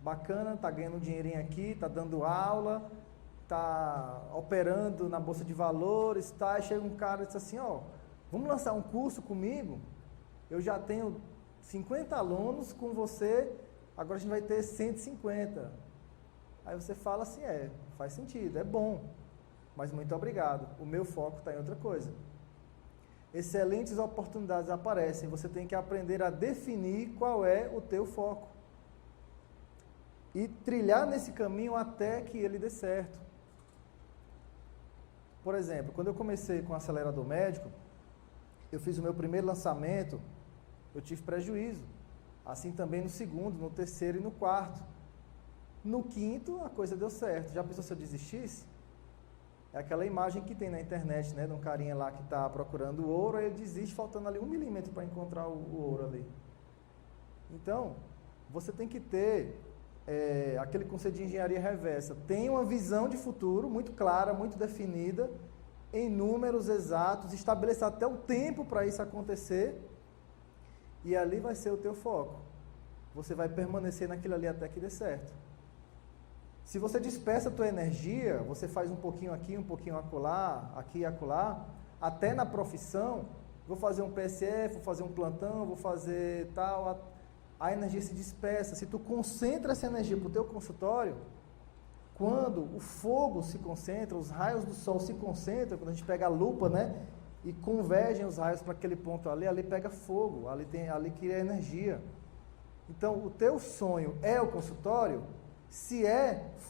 bacana, está ganhando um dinheirinho aqui, está dando aula, está operando na Bolsa de Valores, tá? E chega um cara e diz assim, ó, vamos lançar um curso comigo? Eu já tenho 50 alunos com você, agora a gente vai ter 150. Aí você fala assim, faz sentido, é bom, mas muito obrigado, o meu foco está em outra coisa. Excelentes oportunidades aparecem, você tem que aprender a definir qual é o teu foco. E trilhar nesse caminho até que ele dê certo. Por exemplo, quando eu comecei com o acelerador médico, eu fiz o meu primeiro lançamento, eu tive prejuízo. Assim também no segundo, no terceiro e no quarto. No quinto, a coisa deu certo. Já pensou se eu desistisse? É aquela imagem que tem na internet, né, de um carinha lá que está procurando ouro, aí ele desiste faltando ali 1 milímetro para encontrar o ouro ali. Então, você tem que ter aquele conceito de engenharia reversa. Tem uma visão de futuro muito clara, muito definida, em números exatos, estabeleça até o tempo para isso acontecer, e ali vai ser o teu foco. Você vai permanecer naquilo ali até que dê certo. Se você dispersa a tua energia, você faz um pouquinho aqui, um pouquinho acolá, aqui e acolá, até na profissão, vou fazer um PSF, vou fazer um plantão, vou fazer tal, a energia se dispersa. Se tu concentra essa energia para o teu consultório, quando o fogo se concentra, os raios do sol se concentram, quando a gente pega a lupa, né, e convergem os raios para aquele ponto ali pega fogo, ali cria energia. Então, o teu sonho é o consultório? Se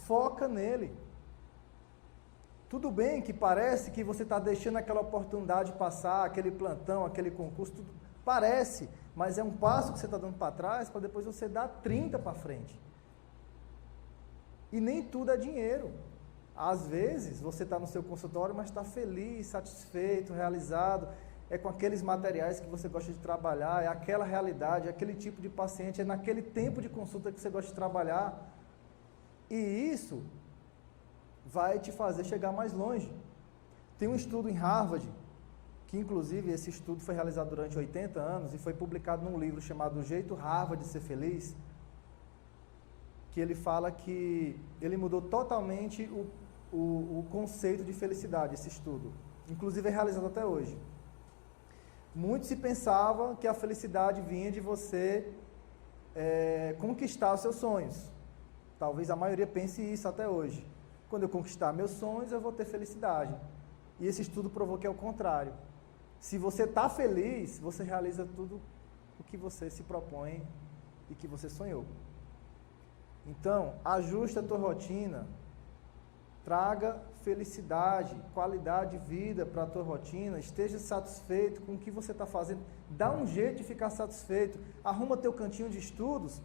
foca nele. Tudo bem que parece que você está deixando aquela oportunidade passar, aquele plantão, aquele concurso, tudo parece, mas é um passo que você está dando para trás para depois você dar 30 para frente. E nem tudo é dinheiro. Às vezes você está no seu consultório, mas está feliz, satisfeito, realizado, é com aqueles materiais que você gosta de trabalhar, é aquela realidade, é aquele tipo de paciente, é naquele tempo de consulta que você gosta de trabalhar. E isso vai te fazer chegar mais longe. Tem um estudo em Harvard, que inclusive esse estudo foi realizado durante 80 anos e foi publicado num livro chamado O Jeito Harvard de Ser Feliz, que ele fala que ele mudou totalmente o conceito de felicidade, esse estudo. Inclusive é realizado até hoje. Muito se pensava que a felicidade vinha de você conquistar os seus sonhos. Talvez a maioria pense isso até hoje. Quando eu conquistar meus sonhos, eu vou ter felicidade. E esse estudo provou que é o contrário. Se você está feliz, você realiza tudo o que você se propõe e que você sonhou. Então, ajuste a tua rotina, traga felicidade, qualidade de vida para a tua rotina, esteja satisfeito com o que você está fazendo, dá um jeito de ficar satisfeito, arruma teu cantinho de estudos,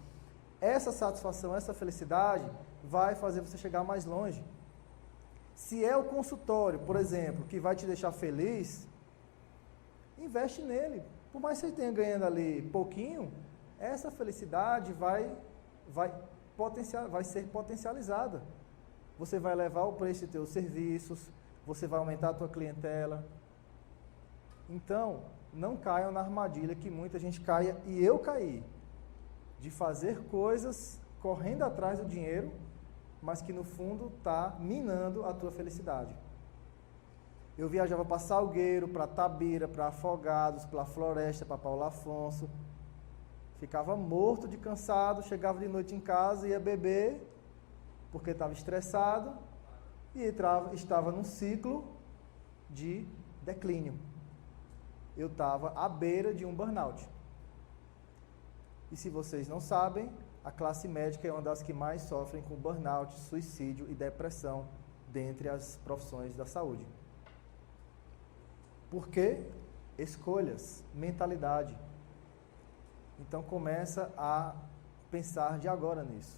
essa satisfação, essa felicidade vai fazer você chegar mais longe. Se é o consultório, por exemplo, que vai te deixar feliz, investe nele. Por mais que você tenha ganhando ali pouquinho, essa felicidade vai ser potencializada. Você vai levar o preço de teus serviços, você vai aumentar a tua clientela. Então, não caiam na armadilha que muita gente caia, e eu caí, de fazer coisas correndo atrás do dinheiro, mas que no fundo está minando a tua felicidade. Eu viajava para Salgueiro, para Tabira, para Afogados, para Floresta, para Paulo Afonso. Ficava morto de cansado, chegava de noite em casa, ia beber, porque estava estressado, e estava num ciclo de declínio. Eu estava à beira de um burnout. E se vocês não sabem, a classe médica é uma das que mais sofrem com burnout, suicídio e depressão dentre as profissões da saúde. Por quê? Escolhas, mentalidade. Então começa a pensar de agora nisso.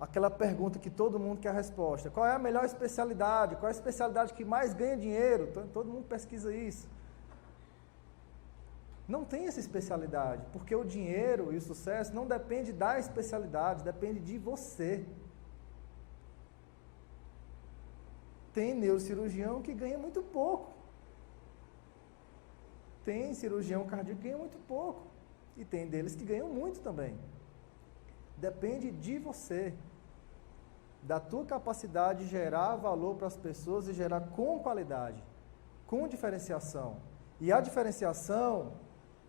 Aquela pergunta que todo mundo quer a resposta. Qual é a melhor especialidade? Qual é a especialidade que mais ganha dinheiro? Todo mundo pesquisa isso. Não tem essa especialidade, porque o dinheiro e o sucesso não depende da especialidade, depende de você. Tem neurocirurgião que ganha muito pouco. Tem cirurgião cardíaco que ganha muito pouco. E tem deles que ganham muito também. Depende de você, da tua capacidade de gerar valor para as pessoas e gerar com qualidade, com diferenciação. E a diferenciação,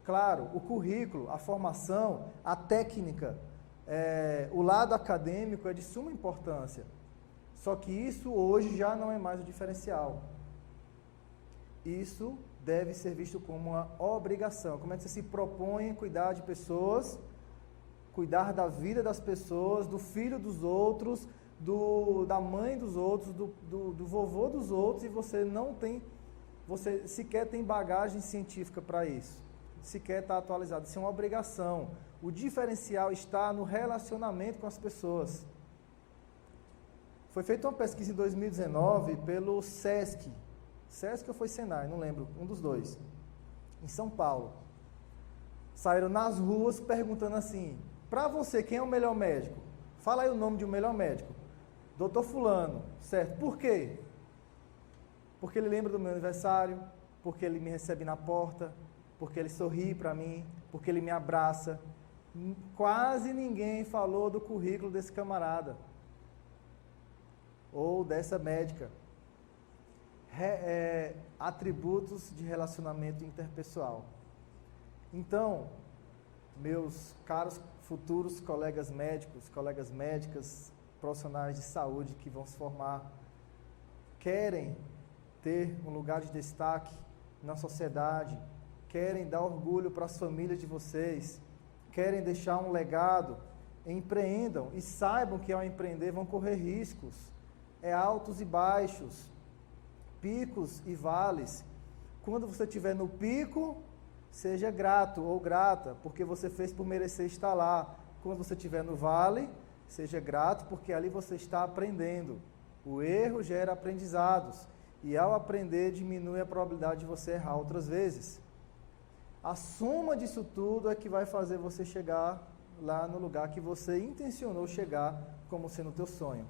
claro, o currículo, a formação, a técnica, o lado acadêmico é de suma importância. Só que isso hoje já não é mais o diferencial. Isso deve ser visto como uma obrigação. Como é que você se propõe a cuidar de pessoas, cuidar da vida das pessoas, do filho dos outros, da mãe dos outros, do vovô dos outros, e você sequer tem bagagem científica para isso, sequer está atualizado. Isso é uma obrigação. O diferencial está no relacionamento com as pessoas. Foi feita uma pesquisa em 2019 pelo SESC ou foi Senai, não lembro, um dos dois, em São Paulo. Saíram nas ruas perguntando assim: para você, quem é o melhor médico? Fala aí o nome de um melhor médico. Doutor fulano, certo? Por quê? Porque ele lembra do meu aniversário, porque ele me recebe na porta, porque ele sorri para mim, porque ele me abraça. Quase ninguém falou do currículo desse camarada ou dessa médica. Atributos de relacionamento interpessoal. Então, meus caros futuros colegas médicos, colegas médicas, profissionais de saúde que vão se formar, querem ter um lugar de destaque na sociedade, querem dar orgulho para as famílias de vocês, querem deixar um legado, empreendam e saibam que ao empreender vão correr riscos, altos e baixos, picos e vales. Quando você estiver no pico, seja grato ou grata, porque você fez por merecer estar lá. Quando você estiver no vale, seja grato, porque ali você está aprendendo. O erro gera aprendizados, e ao aprender diminui a probabilidade de você errar outras vezes. A soma disso tudo é que vai fazer você chegar lá no lugar que você intencionou chegar como sendo o teu sonho.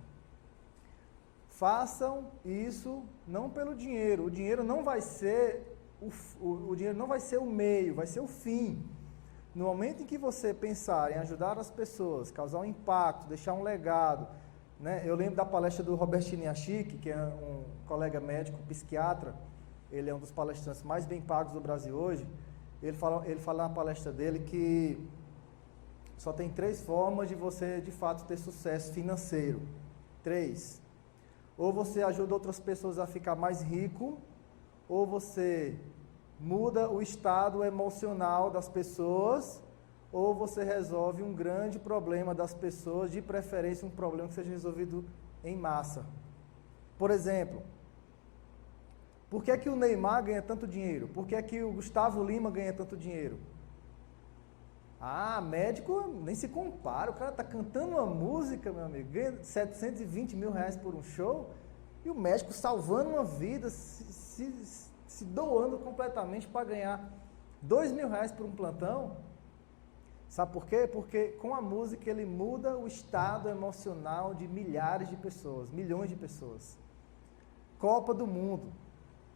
Façam isso não pelo dinheiro. O dinheiro não vai ser o dinheiro não vai ser o meio, vai ser o fim. No momento em que você pensar em ajudar as pessoas, causar um impacto, deixar um legado, né? Eu lembro da palestra do Roberto Chiniachik, que é um colega médico, psiquiatra, ele é um dos palestrantes mais bem pagos do Brasil hoje, ele fala na palestra dele que só tem 3 formas de você, de fato, ter sucesso financeiro. 3. Ou você ajuda outras pessoas a ficar mais rico, ou você muda o estado emocional das pessoas, ou você resolve um grande problema das pessoas, de preferência um problema que seja resolvido em massa. Por exemplo, por que é que o Neymar ganha tanto dinheiro? Por que é que o Gustavo Lima ganha tanto dinheiro? Ah, médico nem se compara, o cara está cantando uma música, meu amigo, ganha 720 mil reais por um show, e o médico salvando uma vida, se doando completamente para ganhar 2 mil reais por um plantão. Sabe por quê? Porque com a música ele muda o estado emocional de milhares de pessoas, milhões de pessoas. Copa do Mundo.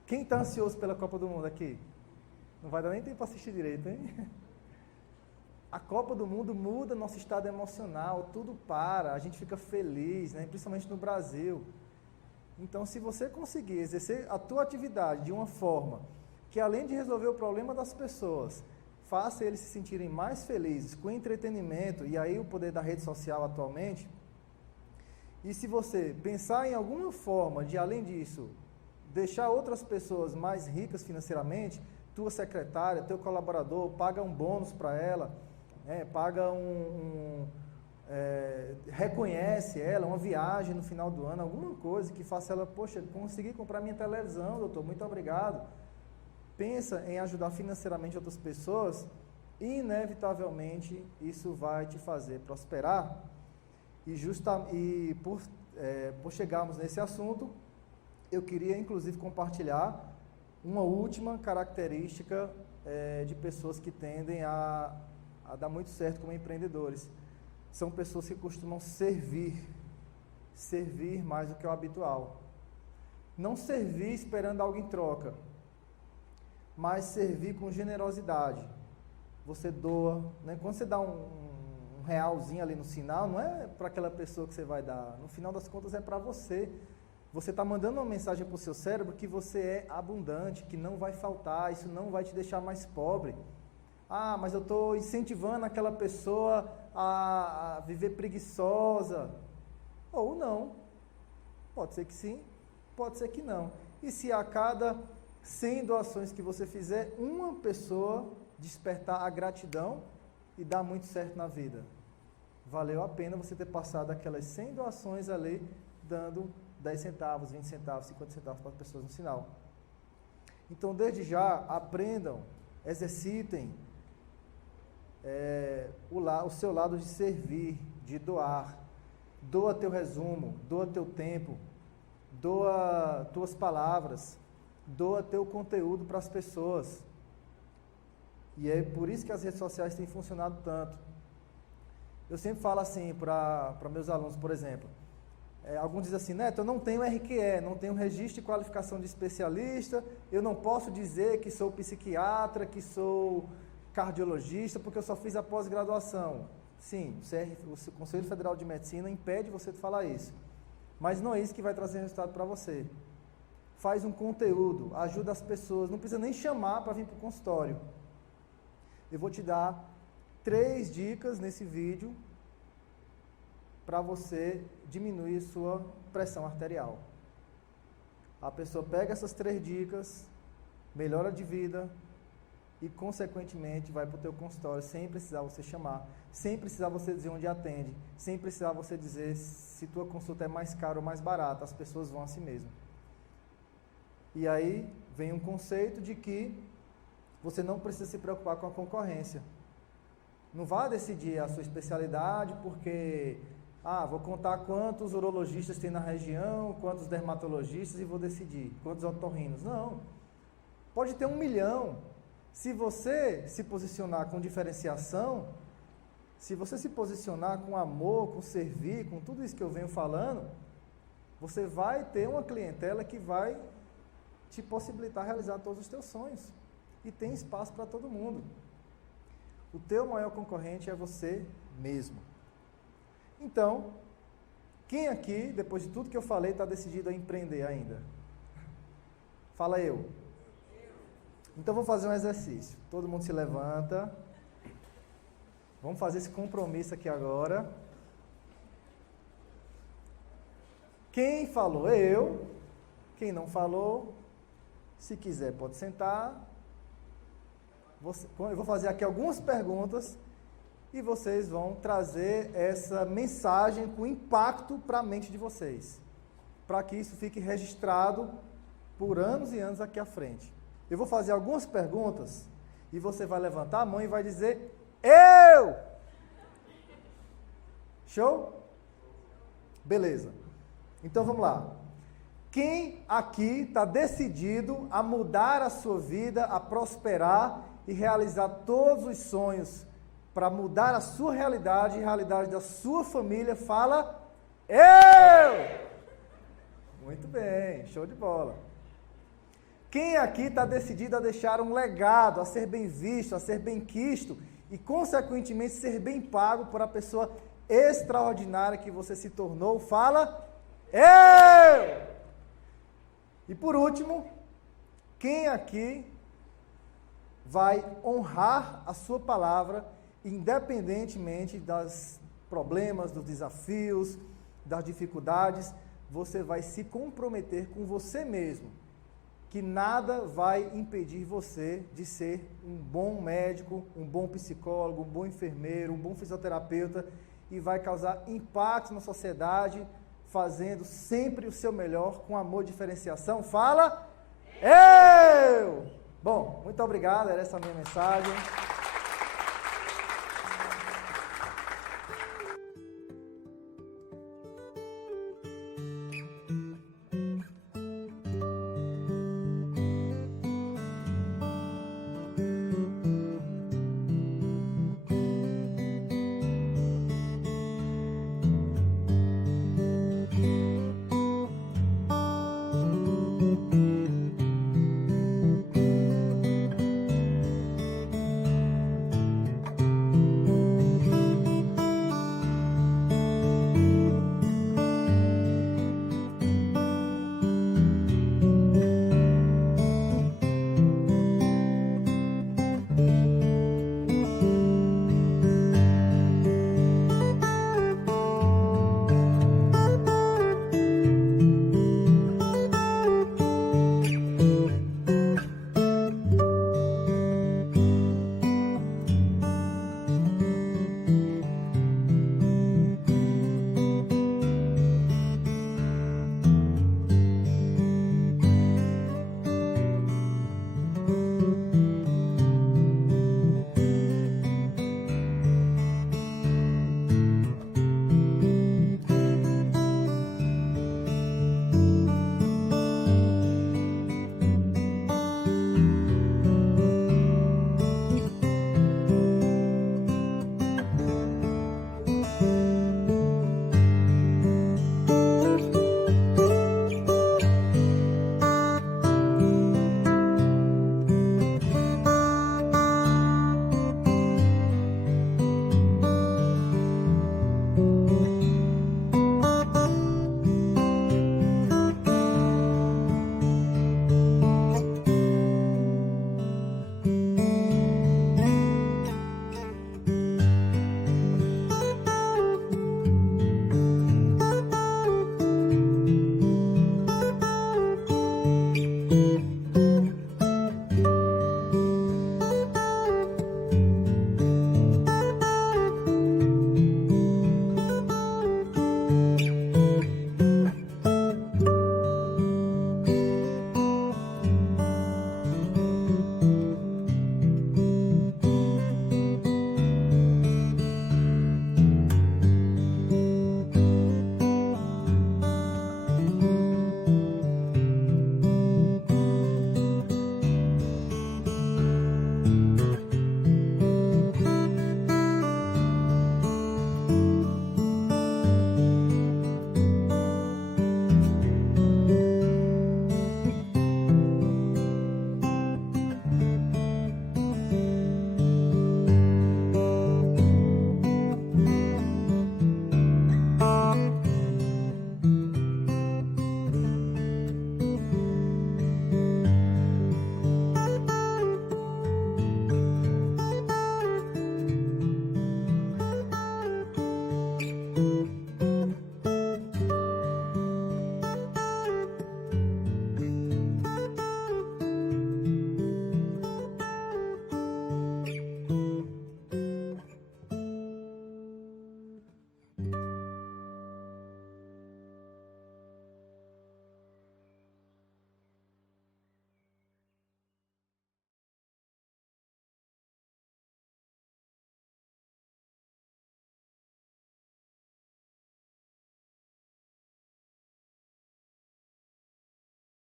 Quem está ansioso pela Copa do Mundo aqui? Não vai dar nem tempo para assistir direito, hein? A Copa do Mundo muda nosso estado emocional, tudo para, a gente fica feliz, né? Principalmente no Brasil. Então, se você conseguir exercer a tua atividade de uma forma que, além de resolver o problema das pessoas, faça eles se sentirem mais felizes com entretenimento, e aí o poder da rede social atualmente, e se você pensar em alguma forma de, além disso, deixar outras pessoas mais ricas financeiramente, tua secretária, teu colaborador, paga um bônus para ela, paga reconhece ela, uma viagem no final do ano, alguma coisa que faça ela, poxa, consegui comprar minha televisão, doutor, muito obrigado. Pensa em ajudar financeiramente outras pessoas, e inevitavelmente isso vai te fazer prosperar. E por chegarmos nesse assunto, eu queria inclusive compartilhar uma última característica de pessoas que tendem a dar muito certo como empreendedores. São pessoas que costumam servir mais do que o habitual. Não servir esperando algo em troca, mas servir com generosidade. Você doa, né? Quando você dá um realzinho ali no sinal, não é para aquela pessoa que você vai dar, no final das contas é para você. Você está mandando uma mensagem para o seu cérebro que você é abundante, que não vai faltar, isso não vai te deixar mais pobre. Ah, mas eu estou incentivando aquela pessoa a viver preguiçosa. Ou não. Pode ser que sim, pode ser que não. E se a cada 100 doações que você fizer, uma pessoa despertar a gratidão e dar muito certo na vida? Valeu a pena você ter passado aquelas 100 doações ali, dando 10 centavos, 20 centavos, 50 centavos para as pessoas no sinal. Então, desde já, aprendam, exercitem o seu lado de servir, de doar. Doa teu resumo, doa teu tempo, doa tuas palavras, doa teu conteúdo para as pessoas. E é por isso que as redes sociais têm funcionado tanto. Eu sempre falo assim para meus alunos, por exemplo, alguns dizem assim, Neto, eu não tenho RQE, não tenho registro de qualificação de especialista, eu não posso dizer que sou psiquiatra, que sou cardiologista, porque eu só fiz a pós-graduação. Sim, o Conselho Federal de Medicina impede você de falar isso, mas não é isso que vai trazer resultado para você. Faz um conteúdo, ajuda as pessoas, não precisa nem chamar para vir para o consultório. Eu vou te dar 3 dicas nesse vídeo para você diminuir sua pressão arterial. A pessoa pega essas 3 dicas, melhora de vida e, consequentemente, vai para o teu consultório sem precisar você chamar, sem precisar você dizer onde atende, sem precisar você dizer se tua consulta é mais cara ou mais barata, as pessoas vão a si mesmo. E aí vem um conceito de que você não precisa se preocupar com a concorrência. Não vá decidir a sua especialidade porque, vou contar quantos urologistas tem na região, quantos dermatologistas e vou decidir, quantos otorrinos. Não. Pode ter 1 milhão. Se você se posicionar com diferenciação, se você se posicionar com amor, com servir, com tudo isso que eu venho falando, você vai ter uma clientela que vai te possibilitar realizar todos os teus sonhos. E tem espaço para todo mundo. O teu maior concorrente é você mesmo. Então, quem aqui, depois de tudo que eu falei, está decidido a empreender ainda? Fala eu. Então, vou fazer um exercício. Todo mundo se levanta. Vamos fazer esse compromisso aqui agora. Quem falou, eu. Quem não falou, se quiser, pode sentar. Eu vou fazer aqui algumas perguntas e vocês vão trazer essa mensagem com impacto para a mente de vocês, para que isso fique registrado por anos e anos aqui à frente. Eu vou fazer algumas perguntas e você vai levantar a mão e vai dizer, eu! Show? Beleza. Então vamos lá. Quem aqui está decidido a mudar a sua vida, a prosperar e realizar todos os sonhos para mudar a sua realidade e a realidade da sua família, fala, eu! Muito bem, show de bola. Quem aqui está decidido a deixar um legado, a ser bem visto, a ser bem quisto e, consequentemente, ser bem pago por a pessoa extraordinária que você se tornou, fala, eu! E por último, quem aqui vai honrar a sua palavra, independentemente dos problemas, dos desafios, das dificuldades, você vai se comprometer com você mesmo, que nada vai impedir você de ser um bom médico, um bom psicólogo, um bom enfermeiro, um bom fisioterapeuta e vai causar impacto na sociedade, fazendo sempre o seu melhor, com amor e diferenciação. Fala, eu! Bom, muito obrigado, era essa a minha mensagem.